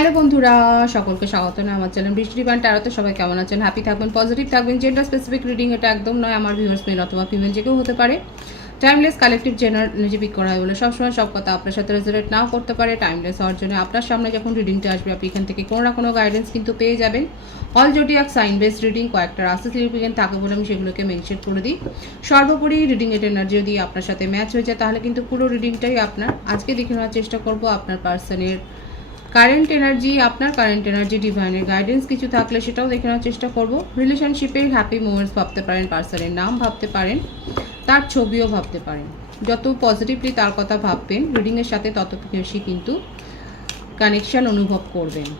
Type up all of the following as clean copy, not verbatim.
Hello বন্ধুরা, সকলকে স্বাগত না আমার চ্যানেল বৃষ্টি বান ট্যারোতে। সবাই কেমন আছেন? হ্যাপি থাকবেন, পজিটিভ থাকবেন। জেন্ডার স্পেসিফিক রিডিং এটা একদম নয়। আমার ভিউয়ার্স মেল অথবা ফিমেল যে কেউ হতে পারে। টাইমলেস কালেকটিভ জেনারেলি পিক করা হয় বলে সবসময় সব কথা আপনার সাথে রেজোনেট নাও করতে পারে। টাইমলেস হওয়ার জন্য আপনার সামনে যখন রিডিংটা আসবে আপনি এখান থেকে কোনো না কোনো গাইডেন্স কিন্তু পেয়ে যাবেন। All zodiac sign based reading, কয়েকটা রাশি সিগনিফিকেন্ট থাকে বলে আমি সেগুলোকে মেনশন করে দিই। সর্বোপরি রিডিং এর এনার্জি যদি আপনার সাথে ম্যাচ হয়ে যায় তাহলে কিন্তু পুরো রিডিংটাই আপনার। আজকে দেখে নেওয়ার চেষ্টা করব আপনার পার্সনের কারেন্ট এনার্জি, আপনার কারেন্ট এনার্জি, ডিভাইনের গাইডেন্স কিছু থাকলে সেটাও দেখে নেওয়ার চেষ্টা করব। রিলেশনশিপের হ্যাপি মোমেন্টস ভাবতে পারেন, পার্সনের নাম ভাবতে পারেন, তার ছবিও ভাবতে পারেন। যত পজিটিভলি তার কথা ভাববেন রিডিংয়ের সাথে তত বেশি কিন্তু কানেকশন অনুভব করবেন।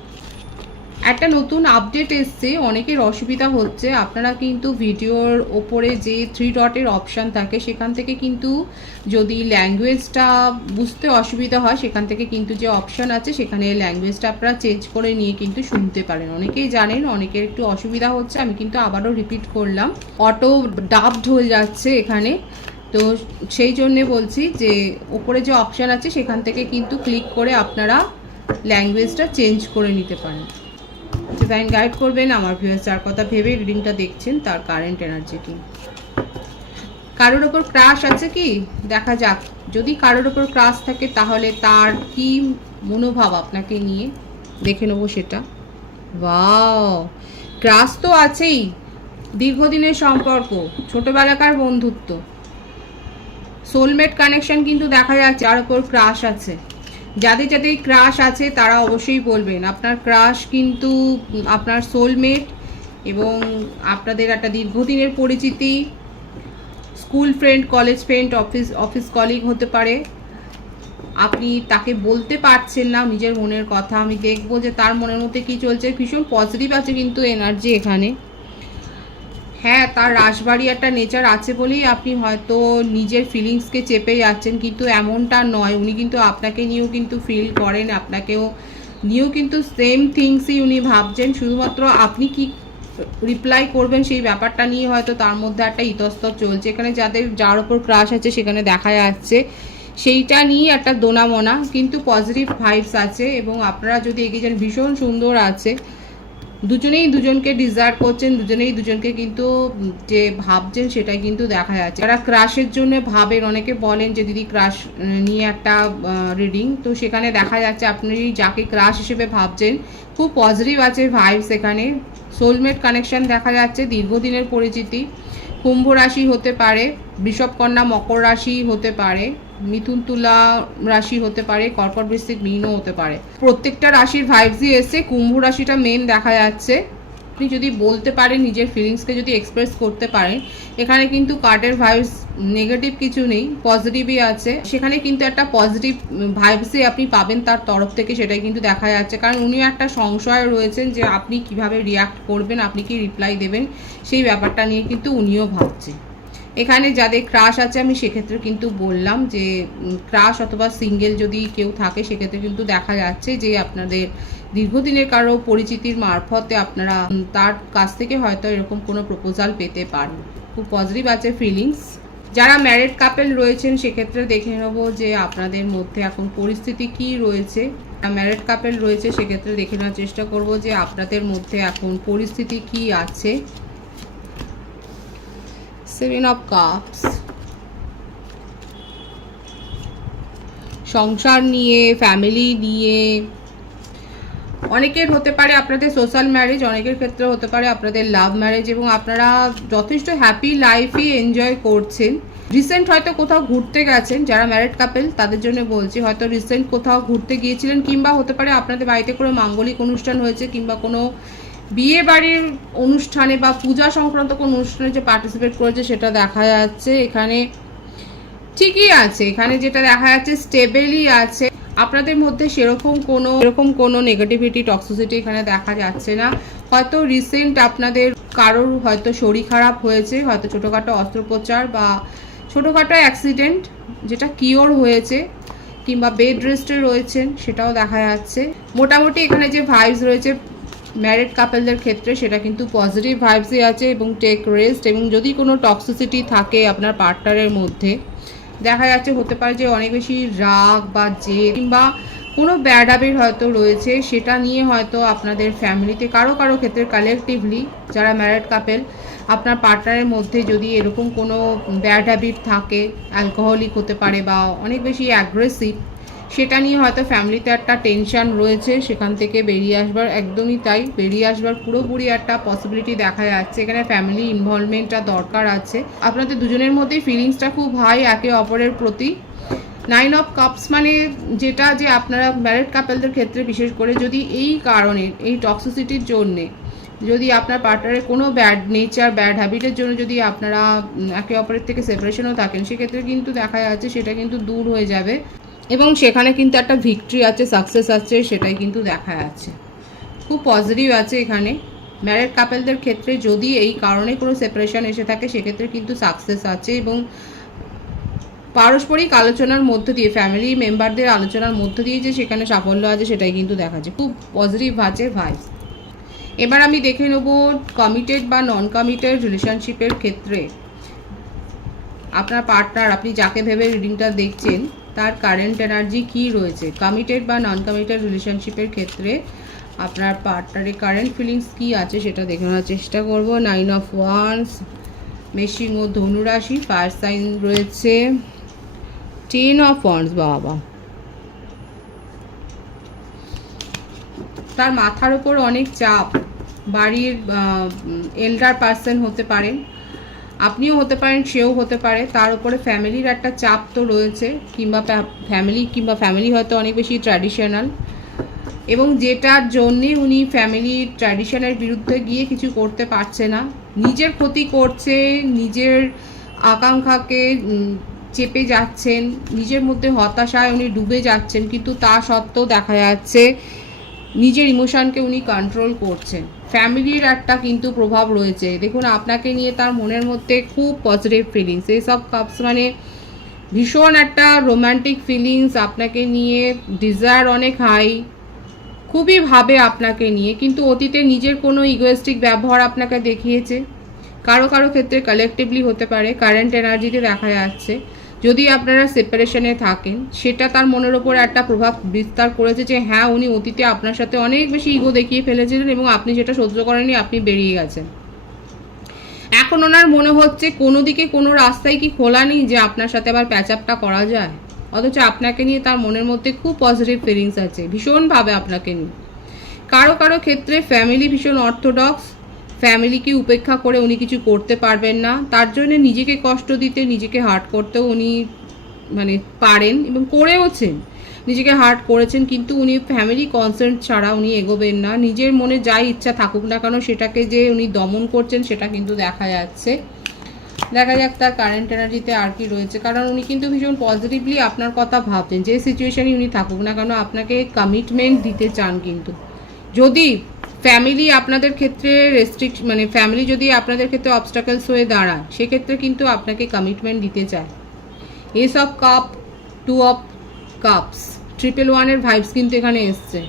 একটা নতুন আপডেট এসছে, অনেকের অসুবিধা হচ্ছে। আপনারা কিন্তু ভিডিওর ওপরে যে 3 ডটের অপশান থাকে সেখান থেকে কিন্তু যদি ল্যাঙ্গুয়েজটা বুঝতে অসুবিধা হয় সেখান থেকে কিন্তু যে অপশান আছে সেখানে ল্যাঙ্গুয়েজটা আপনারা চেঞ্জ করে নিয়ে কিন্তু শুনতে পারেন। অনেকেই জানেন, অনেকের একটু অসুবিধা হচ্ছে। আমি কিন্তু আবারও রিপিট করলাম, অটো ডাবড হয়ে যাচ্ছে এখানে। তো সেই জন্যে বলছি যে ওপরে যে অপশান আছে সেখান থেকে কিন্তু ক্লিক করে আপনারা ল্যাঙ্গুয়েজটা চেঞ্জ করে নিতে পারেন। ডিভাইন গাইড করবেন আমার ভিউয়ার্স যার কথা ভেবে রিডিংটা দেখছেন তার কারেন্ট এনার্জি কি। কারোর ওপর ক্রাশ আছে কি দেখা যাক। যদি কারোর ওপর ক্রাশ থাকে তাহলে তার কি মনোভাব আপনাকে নিয়ে দেখে নেবো সেটা। ওয়াও, ক্রাশ তো আছেই। দীর্ঘদিনের সম্পর্ক, ছোটবেলাকার বন্ধুত্ব, সোলমেট কানেকশন কিন্তু দেখা যাচ্ছে। যার ওপর ক্রাশ আছে, যাদের যাদের ক্রাশ আছে তারা অবশ্যই বলবেন আপনার ক্রাশ কিন্তু আপনার সোলমেট এবং আপনাদের একটা দীর্ঘদিনের পরিচিতি, school friend, college friend, office colleague হতে পারে। আপনি তাকে বলতে পারছেন না নিজের মনের কথা। আমি দেখবো যে তার মনের মধ্যে কি চলছে। ভীষণ পজিটিভ আছে কিন্তু এনার্জি এখানে। হ্যাঁ, তার রাশবাড়ি একটা নেচার আছে বলেই আপনি হয়তো নিজের ফিলিংসকে চেপে যাচ্ছেন, কিন্তু এমনটা নয়। উনি কিন্তু আপনাকে নিয়েও কিন্তু ফিল করেন, আপনাকেও নিয়েও কিন্তু সেম থিংসই উনি ভাবছেন। শুধুমাত্র আপনি কি রিপ্লাই করবেন সেই ব্যাপারটা নিয়ে হয়তো তার মধ্যে একটা ইতস্তত চলছে। এখানে যার ওপর ক্রাশ আছে সেখানে দেখা যাচ্ছে সেইটা নিয়ে একটা দোনামোনা, কিন্তু পজিটিভ ভাইবস আছে। এবং আপনারা যদি এগিয়ে যান ভীষণ সুন্দর আছে। দুজনেই দুজনকে ডিজার্ভ করছেন, দুজনেই দুজনকে কিন্তু যে ভাবছেন সেটাই কিন্তু দেখা যাচ্ছে। যারা ক্রাশের জন্য ভাবেন, অনেকে বলেন যে দিদি ক্রাশ নিয়ে একটা রিডিং, তো সেখানে দেখা যাচ্ছে আপনি যাকে ক্রাশ হিসেবে ভাবছেন খুব পজিটিভ আছে ভাইবস এখানে। সোলমেট কানেকশন দেখা যাচ্ছে, দীর্ঘদিনের পরিচিতি। কুম্ভ রাশি হতে পারে, বৃষভ কন্যা মকর রাশি হতে পারে, মিথুন তুলা রাশি হতে পারে, কর্কট বৃশ্চিক মীনও হতে পারে। প্রত্যেকটা রাশির ভাইবসই এসছে, কুম্ভ রাশিটা মেন দেখা যাচ্ছে। আপনি যদি বলতে পারেন, নিজের ফিলিংসকে যদি এক্সপ্রেস করতে পারেন, এখানে কিন্তু কার্ডের ভাইবস নেগেটিভ কিছু নেই, পজিটিভই আছে। সেখানে কিন্তু একটা পজিটিভ ভাইবসই আপনি পাবেন তার তরফ থেকে, সেটাই কিন্তু দেখা যাচ্ছে। কারণ উনিও একটা সংশয় রয়েছেন যে আপনি কিভাবে রিয়াক্ট করবেন, আপনি কি রিপ্লাই দেবেন, সেই ব্যাপারটা নিয়ে কিন্তু উনিও ভাবছে। এখানে যাদের ক্রাশ আছে আমি সেক্ষেত্রে কিন্তু বললাম যে ক্রাশ অথবা সিঙ্গেল যদি কেউ থাকে সেক্ষেত্রে কিন্তু দেখা যাচ্ছে যে আপনাদের দীর্ঘদিনের কারো পরিচিতির মারফতে আপনারা তার কাছ থেকে হয়তো এরকম কোনো প্রপোজাল পেতে পারেন। খুব পজিটিভ আছে ফিলিংস। যারা ম্যারিড কাপেল রয়েছেন সেক্ষেত্রে দেখে নেব যে আপনাদের মধ্যে এখন পরিস্থিতি কি রয়েছে। ম্যারিড কাপেল রয়েছে সেক্ষেত্রে দেখে নেওয়ার চেষ্টা করব যে আপনাদের মধ্যে এখন পরিস্থিতি কি আছে। 7 of Cups, সংসার নিয়ে, ফ্যামিলি নিয়ে। অনেকের হতে পারে আপনাদের সোশ্যাল ম্যারেজ, অনেকের ক্ষেত্রে হতে পারে আপনাদের লাভ ম্যারেজ, এবং আপনারা যথেষ্ট হ্যাপি লাইফই এনজয় করছেন। রিসেন্ট হয়তো কোথাও ঘুরতে গেছেন, যারা ম্যারিড কাপেল তাদের জন্য বলছি, হয়তো রিসেন্ট কোথাও ঘুরতে গিয়েছিলেন, কিংবা হতে পারে আপনাদের বাড়িতে কোনো মাঙ্গলিক অনুষ্ঠান হয়েছে, কিংবা কোনো বিয়ে বাড়ির অনুষ্ঠানে বা পূজা সংক্রান্ত কোনো অনুষ্ঠানে যে পার্টিসিপেট করেছে সেটা দেখা যাচ্ছে। এখানে ঠিকই আছে, এখানে যেটা দেখা যাচ্ছে স্টেবেলই আছে। আপনাদের মধ্যে সেরকম কোনো নেগেটিভিটি, টক্সিসিটি এখানে দেখা যাচ্ছে না। হয়তো রিসেন্ট আপনাদের কারোর হয়তো শরীর খারাপ হয়েছে, হয়তো ছোটোখাটো অস্ত্রোপচার বা ছোটোখাটো অ্যাক্সিডেন্ট যেটা কিওর হয়েছে, কিংবা বেড রেস্টে রয়েছেন সেটাও দেখা যাচ্ছে। মোটামুটি এখানে যে ভাইবস রয়েছে ম্যারিড কাপলদের ক্ষেত্রে সেটা কিন্তু পজিটিভ ভাইবসই আছে। এবং টেক রেস্ট, এবং যদি কোনো টক্সিসিটি থাকে আপনার পার্টনারের মধ্যে দেখা যাচ্ছে, হতে পারে যে অনেক বেশি রাগ বা জেদ, কিংবা কোনো ব্যাড হ্যাবিট হয়তো রয়েছে, সেটা নিয়ে হয়তো আপনাদের ফ্যামিলিতে কারো কারো ক্ষেত্রে কালেকটিভলি যারা ম্যারিড কাপেল, আপনার পার্টনারের মধ্যে যদি এরকম কোনো ব্যাড হ্যাবিট থাকে, অ্যালকোহলিক হতে পারে বা অনেক বেশি অ্যাগ্রেসিভ, সেটা নিয়ে হয়তো ফ্যামিলিতে একটা টেনশন রয়েছে, সেখান থেকে বেরিয়ে আসবার, একদমই তাই, বেরিয়ে আসবার পুরোপুরি একটা পসিবিলিটি দেখা যাচ্ছে। এখানে ফ্যামিলি ইনভলভমেন্টটা দরকার আছে। আপনাদের দুজনের মধ্যেই ফিলিংসটা খুব হাই একে অপরের প্রতি। 9 অফ কাপস মানে যেটা, যে আপনারা ম্যারিড কাপলদের ক্ষেত্রে বিশেষ করে যদি এই কারণে, এই টক্সিসিটির জন্যে, যদি আপনার পার্টনারের কোনো ব্যাড নেচার, ব্যাড হ্যাবিটের জন্য যদি আপনারা একে অপরের থেকে সেপারেশনও থাকেন, সেক্ষেত্রে কিন্তু দেখা যাচ্ছে সেটা কিন্তু দূর হয়ে যাবে এবং সেখানে কিন্তু একটা ভিক্টরি আছে, সাকসেস আছে, সেটাই কিন্তু দেখা যাচ্ছে। খুব পজিটিভ আছে এখানে। ম্যারিড কাপলদের ক্ষেত্রে যদি এই কারণে কোনো সেপারেশন এসে থাকে, সেক্ষেত্রে কিন্তু সাকসেস আছে এবং পারস্পরিক আলোচনার মধ্য দিয়ে, ফ্যামিলি মেম্বারদের আলোচনার মধ্য দিয়ে যে সেখানে সাফল্য আছে, সেটাই কিন্তু দেখাচ্ছে। খুব পজিটিভ আছে ভাইবস। এবার আমি দেখে নেব কমিটেড বা নন কমিটেড রিলেশনশিপের ক্ষেত্রে আপনার পার্টনার, আপনি যাকে ভেবে রিডিংটা দেখছেন, তার কারেন্ট এনার্জি কী রয়েছে। কমিটেড বা নন কমিটেড রিলেশনশিপের ক্ষেত্রে আপনার পার্টনারের কারেন্ট ফিলিংস কী আছে সেটা দেখে নেওয়ার চেষ্টা করব। 9 অফ ওয়ান্স, মেষিং ও ধনুরাশি, ফায়ার সাইন রয়েছে। 10 অফ ওয়ান্স, বাবা, তার মাথার ওপর অনেক চাপ। বাড়ির এল্ডার পার্সন হতে পারেন, আপনিও হতে পারেন, সেও হতে পারে। তার উপরে ফ্যামিলির একটা চাপ তো রয়েছে, কিংবা ফ্যামিলি হয়তো অনেক বেশি ট্র্যাডিশনাল, এবং যেটার জন্যে উনি ফ্যামিলি ট্র্যাডিশনের বিরুদ্ধে গিয়ে কিছু করতে পারছে না, নিজের ক্ষতি করছে, নিজের আকাঙ্ক্ষাকে চেপে যাচ্ছেন, নিজের মধ্যে হতাশায় উনি ডুবে যাচ্ছেন, কিন্তু তা সত্ত্বেও দেখা যাচ্ছে নিজের ইমোশনকে উনি কন্ট্রোল করছেন। ফ্যামিলির একটা কিন্তু প্রভাব রয়েছে। দেখুন, আপনাকে নিয়ে তার মনের মধ্যে খুব পজিটিভ ফিলিংস। এইসব কাপস মানে ভীষণ একটা রোম্যান্টিক ফিলিংস, আপনাকে নিয়ে ডিজায়ার অনেক হাই, খুবই ভাবে আপনাকে নিয়ে, কিন্তু অতীতে নিজের কোনো ইগোয়েস্টিক ব্যবহার আপনাকে দেখিয়েছে। কারো কারো ক্ষেত্রে কালেকটিভলি হতে পারে, কারেন্ট এনার্জিতে দেখা যাচ্ছে। যদি আপনারা সেপারেশনে থাকেন, সেটা তার মনের ওপর একটা প্রভাব বিস্তার করেছে যে হ্যাঁ, উনি অতীতে আপনার সাথে অনেক বেশি ইগো দেখিয়ে ফেলেছিলেন এবং আপনি সেটা সহ্য করেননি, আপনি বেরিয়ে গেছেন। এখন ওনার মনে হচ্ছে কোনো দিকে কোনো রাস্তায় কি খোলা নেই যে আপনার সাথে আবার প্যাচ আপটা করা যায়, অথচ আপনাকে নিয়ে তার মনের মধ্যে খুব পজিটিভ ফিলিংস আছে, ভীষণভাবে আপনাকে নিয়ে। কারো কারো ক্ষেত্রে ফ্যামিলি ভীষণ অর্থোডক্স, ফ্যামিলিকে উপেক্ষা করে উনি কিছু করতে পারবেন না, তার জন্য নিজেকে কষ্ট দিতে, নিজেকে হার্ট করতেও উনি মানে পারেন এবং করেওছেন, নিজেকে হার্ট করেছেন, কিন্তু উনি ফ্যামিলি কনসেন্ট ছাড়া উনি এগোবেন না। নিজের মনে যাই ইচ্ছা থাকুক না কেন, সেটাকে যে উনি দমন করছেন সেটা কিন্তু দেখা যাচ্ছে। দেখা যাক তার কারেন্ট এনার্জিতে আর কি রয়েছে, কারণ উনি কিন্তু ভীষণ পজিটিভলি আপনার কথা ভাবছেন। যে সিচুয়েশনে উনি থাকুক না কেন, আপনাকে কমিটমেন্ট দিতে চান। কিন্তু যদি ফ্যামিলি আপনাদের ক্ষেত্রে মানে ফ্যামিলি যদি আপনাদের ক্ষেত্রে অবস্টাকলস হয়ে দাঁড়ায়, সেক্ষেত্রে কিন্তু আপনাকে কমিটমেন্ট দিতে চায়। Ace of cups, 2 of cups, 111-এর ভাইবস কিন্তু এখানে এসছে।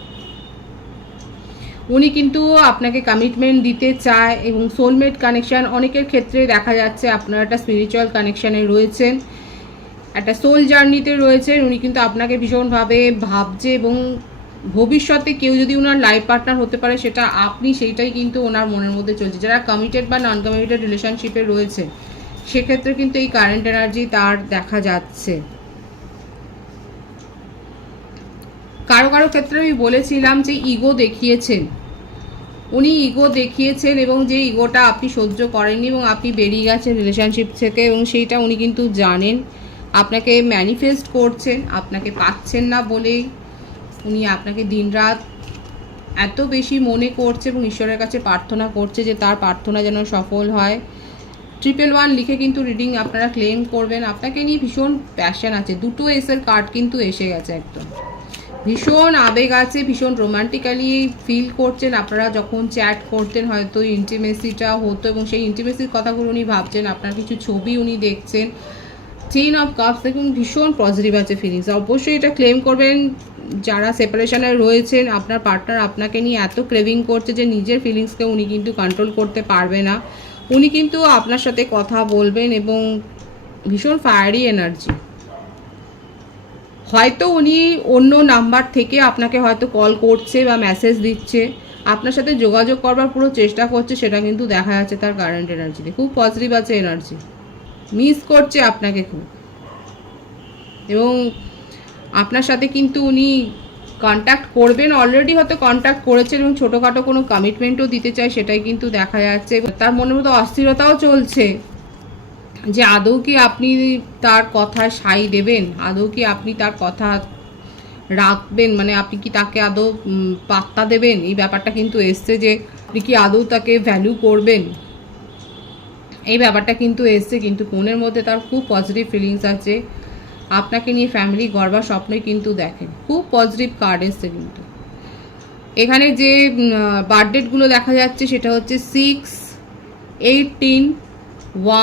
উনি কিন্তু আপনাকে কমিটমেন্ট দিতে চায় এবং সোলমেট কানেকশান অনেকের ক্ষেত্রে দেখা যাচ্ছে। আপনারা একটা স্পিরিচুয়াল কানেকশানে রয়েছেন, একটা সোল জার্নিতে রয়েছেন। উনি কিন্তু আপনাকে ভীষণভাবে ভাবছে এবং ভবিষ্যতে কেউ যদি ওনার লাইফ পার্টনার হতে পারে সেটা আপনি, সেইটাই কিন্তু ওনার মনের মধ্যে চলছে। যারা কমিটেড বা নন কমিটেড রিলেশনশিপে রয়েছে, সেক্ষেত্রে কিন্তু এই কারেন্ট এনার্জি তার দেখা যাচ্ছে। কারো কারো ক্ষেত্রে আমি বলেছিলাম যে ইগো দেখিয়েছেন, উনি ইগো দেখিয়েছেন এবং যে ইগোটা আপনি সহ্য করেননি এবং আপনি বেরিয়ে গেছেন রিলেশনশিপ থেকে, এবং সেইটা উনি কিন্তু জানেন। আপনাকে ম্যানিফেস্ট করছেন, আপনাকে পাচ্ছেন না বলেই উনি আপনাকে দিনরাত এত বেশি মনে করছে এবং ঈশ্বরের কাছে প্রার্থনা করছে যে তার প্রার্থনা যেন সফল হয়। 111 লিখে কিন্তু রিডিং আপনারা ক্লেম করবেন। আপনাকে নিয়ে ভীষণ প্যাশন আছে। 2 এসের কার্ড কিন্তু এসে গেছে, একদম ভীষণ আবেগ আছে, ভীষণ রোমান্টিক্যালি ফিল করছেন। আপনারা যখন চ্যাট করতেন হয়তো ইন্টিমেসিটা হতো এবং সেই ইন্টিমেসির কথাগুলো উনি ভাবছেন, আপনার কিছু ছবি উনি দেখছেন। 10 অফ কাপস দেখুন, ভীষণ পজিটিভ আছে ফিলিংস। অবশ্যই এটা ক্লেম করবেন যারা সেপারেশনে রয়েছেন। আপনার পার্টনার আপনাকে নিয়ে এত ক্রেভিং করছে যে নিজের ফিলিংসকে উনি কিন্তু কন্ট্রোল করতে পারবে না। উনি কিন্তু আপনার সাথে কথা বলবেন এবং ভীষণ ফায়ারি এনার্জি। হয়তো উনি অন্য নাম্বার থেকে আপনাকে হয়তো কল করছে বা মেসেজ দিচ্ছে, আপনার সাথে যোগাযোগ করবার পুরো চেষ্টা করছে, সেটা কিন্তু দেখা যাচ্ছে তার কারেন্ট এনার্জিতে। খুব পজিটিভ আছে এনার্জি, মিস করছে আপনাকে খুব, এবং আপনার সাথে কিন্তু উনি কন্ট্যাক্ট করবেন, অলরেডি হয়তো কন্ট্যাক্ট করেছেন এবং ছোটোখাটো কোনো কমিটমেন্টও দিতে চায়, সেটাই কিন্তু দেখা যাচ্ছে। তার মনের মতো অস্থিরতাও চলছে যে আদৌ কি আপনি তার কথায় সাই দেবেন, আদৌ কি আপনি তার কথা রাখবেন, মানে আপনি কি তাকে আদৌ পাত্তা দেবেন, এই ব্যাপারটা কিন্তু এসছে যে আপনি কি আদৌ তাকে ভ্যালু করবেন, এই ব্যাপারটা কিন্তু এসছে। কিন্তু মনের মধ্যে তার খুব পজিটিভ ফিলিংস আছে, আপনাকে নিয়ে ফ্যামিলি গড়বার স্বপ্নই কিন্তু দেখেন। খুব পজিটিভ কার্ড এসছে কিন্তু এখানে। যে বার্থডেটগুলো দেখা যাচ্ছে সেটা হচ্ছে 6, 18,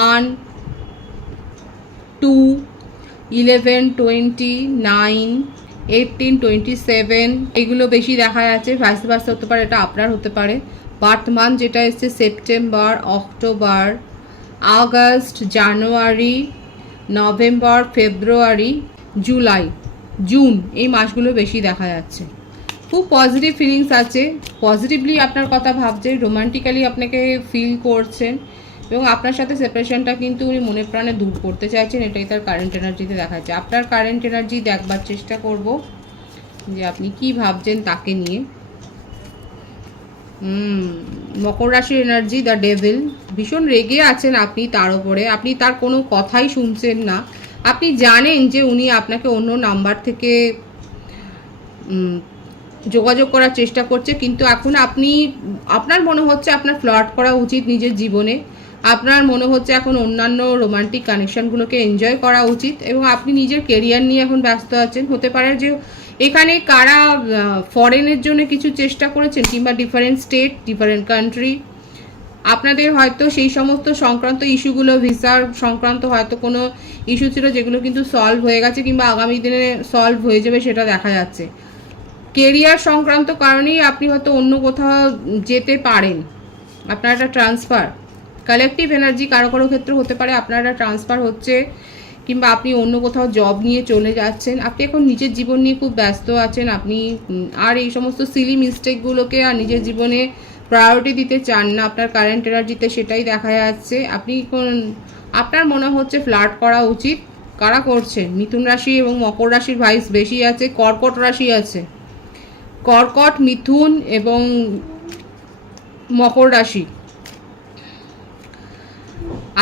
1, 2, 11, 20, 9, 18, 27, এগুলো বেশি দেখা যাচ্ছে। ভাইস ভার্সা হতে পারে, এটা আপনার হতে পারে। বার্থ মান্থ যেটা এসছে সেপ্টেম্বর, অক্টোবর, আগস্ট, জানুয়ারি, নভেম্বর, ফেব্রুয়ারি, জুলাই, জুন, এই মাসগুলো বেশি দেখা যাচ্ছে। খুব পজিটিভ ফিলিংস আছে, পজিটিভলি আপনার কথা ভাবছে, রোমান্টিক্যালি আপনাকে ফিল করছেন, এবং আপনার সাথে সেপারেশনটা কিন্তু উনি মনে প্রাণে দূর করতে চাইছেন, এটাই তার কারেন্ট এনার্জিতে দেখা যাচ্ছে। আপনার কারেন্ট এনার্জি দেখবার চেষ্টা করব যে আপনি কি ভাবছেন তাকে নিয়ে। মকর রাশির এনার্জি, দ্য ডেভিল। ভীষণ রেগে আছেন আপনি তার উপরে, আপনি তার কোনো কথাই শুনছেন না। আপনি জানেন যে উনি আপনাকে অন্য নাম্বার থেকে যোগাযোগ করার চেষ্টা করছে, কিন্তু এখন আপনার মনে হচ্ছে আপনার ফ্লার্ট করা উচিত নিজের জীবনে, আপনার মনে হচ্ছে এখন অন্যান্য রোমান্টিক কানেকশনগুলোকে এনজয় করা উচিত, এবং আপনি নিজের কেরিয়ার নিয়ে এখন ব্যস্ত আছেন। হতে পারে যে এখানে কারা ফরেনের জন্য কিছু চেষ্টা করেছেন, কিংবা ডিফারেন্ট স্টেট, ডিফারেন্ট কান্ট্রি, আপনাদের হয়তো সেই সমস্ত সংক্রান্ত ইস্যুগুলো, ভিসার সংক্রান্ত হয়তো কোনো ইস্যু ছিল যেগুলো কিন্তু সলভ হয়ে গেছে, কিংবা আগামী দিনে সলভ হয়ে যাবে, সেটা দেখা যাচ্ছে। কেরিয়ার সংক্রান্ত কারণেই আপনি হয়তো অন্য কোথাও যেতে পারেন, আপনার একটা ট্রান্সফার, কালেকটিভ এনার্জি কারো কারো ক্ষেত্রে হতে পারে আপনার একটা ট্রান্সফার হচ্ছে, কিংবা আপনি অন্য কোথাও জব নিয়ে চলে যাচ্ছেন। আপনি এখন নিজের জীবন নিয়ে খুব ব্যস্ত আছেন, আপনি আর এই সমস্ত সিলি মিস্টেকগুলোকে আর নিজের জীবনে প্রায়োরিটি দিতে চান না। আপনার কারেন্ট এনার্জিতে সেটাই দেখা যাচ্ছে। আপনার মনে হচ্ছে ফ্লার্ট করা উচিত। কারা করছে? মিথুন রাশি এবং মকর রাশির ভাইস বেশি আছে, কর্কট রাশি আছে, কর্কট, মিথুন এবং মকর রাশি।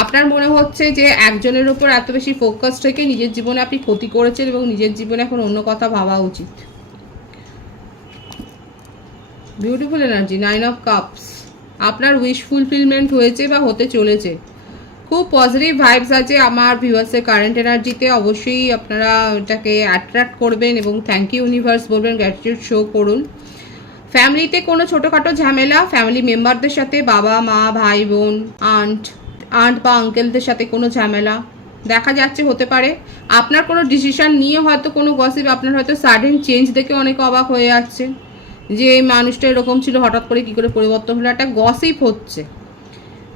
আপনার মনে হচ্ছে যে একজনের উপর এত বেশি ফোকাস থেকে নিজের জীবনে আপনি ক্ষতি করেছেন, এবং নিজের জীবনে এখন অন্য কথা ভাবা উচিত। Beautiful energy, 9 of cups. আপনার উইশ ফুলফিলমেন্ট হয়েছে বা হতে চলেছে। খুব পজিটিভ ভাইবস আছে আমার ভিউয়ার্সের কারেন্ট এনার্জিতে। অবশ্যই আপনারা এটাকে অ্যাট্রাক্ট করবেন এবং থ্যাংক ইউ ইউনিভার্স বলবেন, গ্র্যাটিটিউড শো করুন। ফ্যামিলিতে কোনো ছোটোখাটো ঝামেলা, ফ্যামিলি মেম্বারদের সাথে, বাবা মা, ভাই বোন, আন্ট বা আঙ্কেলদের সাথে কোনো ঝামেলা দেখা যাচ্ছে। হতে পারে আপনার কোনো ডিসিশন নিয়ে হয়তো কোনো গসিপ, আপনার হয়তো সাডেন চেঞ্জ দেখে অনেকে অবাক হয়ে যাচ্ছে যে মানুষটা এরকম ছিল, হঠাৎ করে কী করে পরিবর্তন হলো, একটা গসিপ হচ্ছে।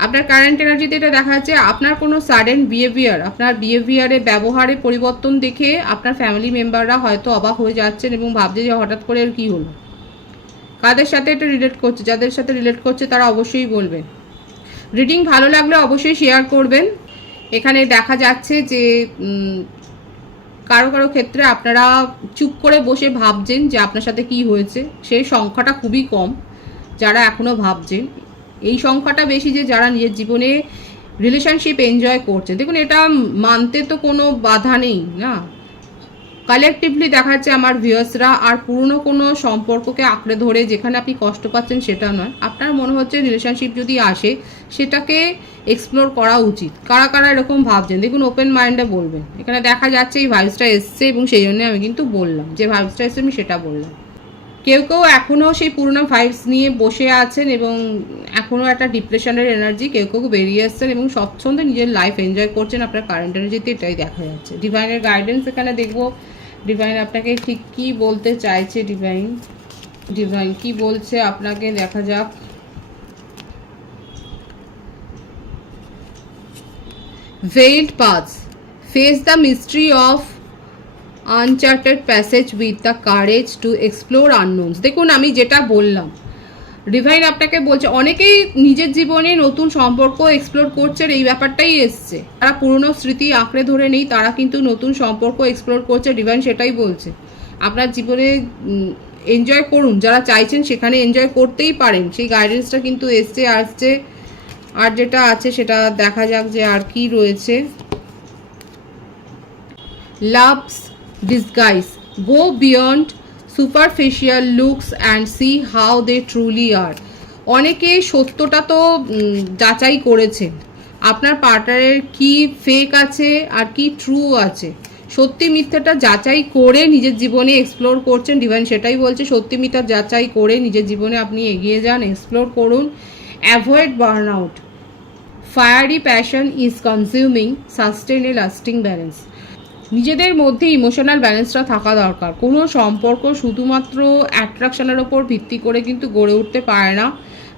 আপনার কারেন্ট এনার্জিতে এটা দেখা যাচ্ছে আপনার কোনো সাডেন বিহেভিয়ার, আপনার বিহেভিয়ারে, ব্যবহারে পরিবর্তন দেখে আপনার ফ্যামিলি মেম্বাররা হয়তো অবাক হয়ে যাচ্ছেন এবং ভাবছে যে হঠাৎ করে এর কী হলো। কাদের সাথে এটা রিলেট করছে, যাদের সাথে রিলেট করছে তারা অবশ্যই বলবেন। রিডিং ভালো লাগলে অবশ্যই শেয়ার করবেন। এখানে দেখা যাচ্ছে যে কারো কারো ক্ষেত্রে আপনারা চুপ করে বসে ভাবছেন যে আপনার সাথে কি হয়েছে, সেই সংখ্যাটা খুবই কম যারা এখনও ভাবছেন। এই সংখ্যাটা বেশি যে যারা নিজের জীবনে রিলেশনশিপ এনজয় করছে। দেখুন, এটা মানতে তো কোনো বাধা নেই না। কালেকটিভলি দেখা যাচ্ছে আমার ভিউয়ার্সরা আর পুরনো কোনো সম্পর্ককে আঁকড়ে ধরে যেখানে আপনি কষ্ট পাচ্ছেন সেটা নয়। আপনার মনে হচ্ছে রিলেশনশিপ যদি আসে সেটাকে এক্সপ্লোর করা উচিত। কারা কারা এরকম ভাবছেন দেখুন, ওপেন মাইন্ডে বলবেন। এখানে দেখা যাচ্ছে এই ভাইবসটা এসছে এবং সেই জন্য আমি কিন্তু বললাম, যে ভাইবসটা এসছে আমি সেটা বললাম। কেউ কেউ এখনও সেই পুরনো ভাইবস নিয়ে বসে আছেন এবং এখনও একটা ডিপ্রেশনের এনার্জি, কেউ কেউ বেরিয়ে এসছেন এবং স্বচ্ছন্দে নিজের লাইফ এনজয় করছেন। আপনার কারেন্ট এনার্জিতে এটাই দেখা যাচ্ছে। ডিভাইনের গাইডেন্স এখানে দেখবো, ডিভাইন আপনাকে ঠিক কী বলতে চাইছে। ডিভাইন কি বলছে আপনাকে দেখা যাক। Veiled paths. Face the mystery of uncharted passage with the courage to explore unknowns. দেখুন আমি যেটা বললাম, ডিভাইন আপনাকে বলছে অনেকেই নিজের জীবনে নতুন সম্পর্ক এক্সপ্লোর করছেন, এই ব্যাপারটাই এসছে। তারা পুরনো স্মৃতি আঁকড়ে ধরে নেই, তারা কিন্তু নতুন সম্পর্ক এক্সপ্লোর করছে, ডিভাইন সেটাই বলছে। আপনার জীবনে এনজয় করুন, যারা চাইছেন সেখানে এনজয় করতেই পারেন, সেই গাইডেন্সটা কিন্তু আসছে। আর যেটা আছে সেটা দেখা যাক যে আর কি রয়েছে। Loves disguise, go beyond superficial looks and see how they truly are. অনেকে সত্যটা তো যাচাই করেছেন, আপনার পার্টনারের কি ফেক আছে আর কি ট্রু আছে, সত্যি মিথ্যাটা যাচাই করে নিজের জীবনে এক্সপ্লোর করছেন। ডিভাইন সেটাই বলছে, সত্যি মিথ্যা যাচাই করে নিজের জীবনে আপনি এগিয়ে যান, এক্সপ্লোর করুন। Avoid burn out, fiery passion is consuming, sustain A lasting balance. নিজেদের মধ্যে ইমোশনাল ব্যালেন্সটা থাকা দরকার। কোনো সম্পর্ক শুধুমাত্র অ্যাট্রাকশনের ওপর ভিত্তি করে কিন্তু গড়ে উঠতে পারে না,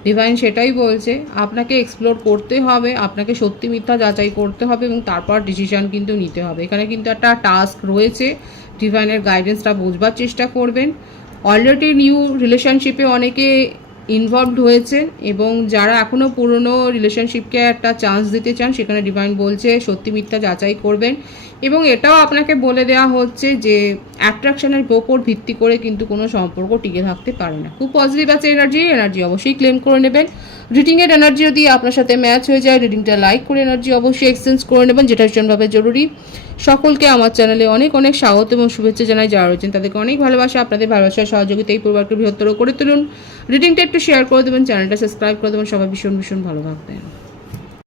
ডিভাইন সেটাই বলছে। আপনাকে এক্সপ্লোর করতে হবে, আপনাকে সত্যি মিথ্যা যাচাই করতে হবে এবং তারপর ডিসিশন কিন্তু নিতে হবে। এখানে কিন্তু একটা টাস্ক রয়েছে, ডিভাইনের গাইডেন্সটা বোঝবার চেষ্টা করবেন। অলরেডি নিউ রিলেশনশিপে অনেকে ইনভলভড হয়েছেন এবং যারা এখনও পুরনো রিলেশনশিপকে একটা চান্স দিতে চান, সেখানে ডিভাইন বলছে সত্যি মিথ্যা যাচাই করবেন। এবং এটাও আপনাকে বলে দেওয়া হচ্ছে যে অ্যাট্রাকশনের ওপর ভিত্তি করে কিন্তু কোনো সম্পর্ক টিকে থাকতে পারে না। খুব পজিটিভ আছে এনার্জি অবশ্যই ক্লেম করে নেবেন। রিডিংয়ের এনার্জি যদি আপনার সাথে ম্যাচ হয়ে যায়, রিডিংটা লাইক করে এনার্জি অবশ্যই এক্সচেঞ্জ করে নেবেন, যেটা ভীষণভাবে জরুরি। সকলকে আমার চ্যানেলে অনেক অনেক স্বাগত এবং শুভেচ্ছা জানাই। যারা রয়েছেন তাদেরকে অনেক ভালোবাসা, আপনাদের ভালোবাসার সহযোগিতা এই পরিবারকে বৃহত্তর করে তুলুন। রিডিংটা একটু শেয়ার করে দেবেন, চ্যানেলটা সাবস্ক্রাইব করে দেবেন। সবাই ভীষণ ভীষণ ভালো থাকবেন।